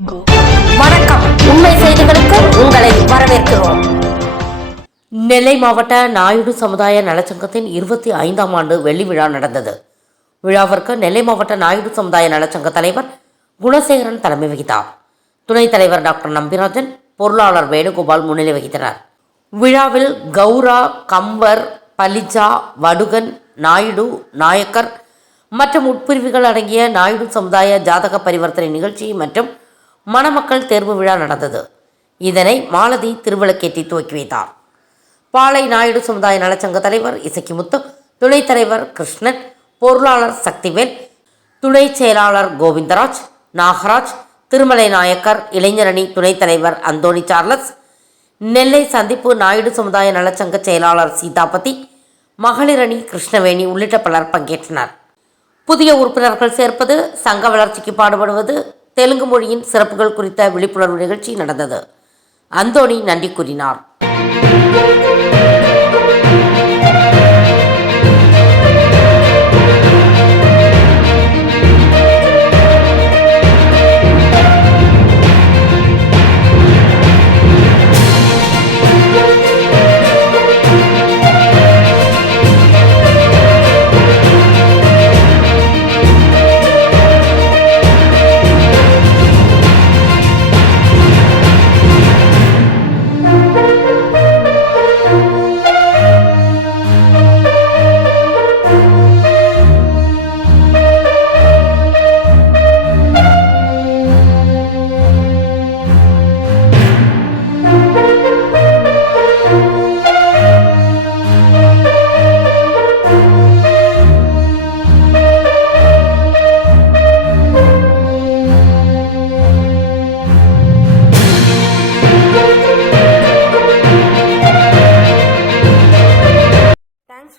வணக்கம். உண்மை செய்திகளுக்கு உங்களை வரவேற்கிறோம். நெல்லை மாவட்ட நாயுடு சமுதாய நலச்சங்கத்தின் 25ஆம் ஆண்டு வெள்ளி விழா நடந்தது. விழாவிற்கு நெல்லை மாவட்ட நாயுடு சமுதாய நலச்சங்க தலைவர் குணசேகரன் தலைமை வகித்தார். துணைத் தலைவர் டாக்டர் நம்பிராஜன், பொருளாளர் வேணுகோபால் முன்னிலை வகித்தனர். விழாவில் கௌரா, கம்பர், பலிஜா, வடுகன், நாயுடு, நாயக்கர் மற்றும் உட்பிரிவுகள் அடங்கிய நாயுடு சமுதாய ஜாதக பரிவர்த்தனை நிகழ்ச்சி மற்றும் மணமக்கள் தேர்வு விழா நடந்தது. இதனை மாலதி திருவிளக்கேற்றி துவக்கி வைத்தார். பாளை நாயுடு சமுதாய நலச்சங்க தலைவர் இசக்கிமுத்து, துணைத் தலைவர் கிருஷ்ணன், பொருளாளர் சக்திவேல், துணை செயலாளர் கோவிந்தராஜ், நாகராஜ், திருமலை நாயக்கர், இளைஞரணி துணைத் தலைவர் அந்தோணி சார்லஸ், நெல்லை சந்திப்பு நாயுடு சமுதாய நலச்சங்க செயலாளர் சீதாபதி, மகளிரணி கிருஷ்ணவேணி உள்ளிட்ட பலர் பங்கேற்றனர். புதிய உறுப்பினர்கள் சேர்ப்பது, சங்க வளர்ச்சிக்கு பாடுபடுவது, தெலுங்கு மொழியின் சிறப்புகள் குறித்த விழிப்புணர்வு நிகழ்ச்சி நடந்தது. அந்தோணி நன்றி கூறினார்.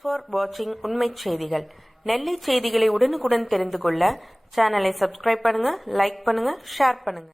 ஃபார் வாட்சிங் உண்மை செய்திகள். நெல்லை செய்திகளை உடனுக்குடன் தெரிந்து கொள்ள சேனலை சப்ஸ்கிரைப் பண்ணுங்க, லைக் பண்ணுங்க, ஷேர் பண்ணுங்க.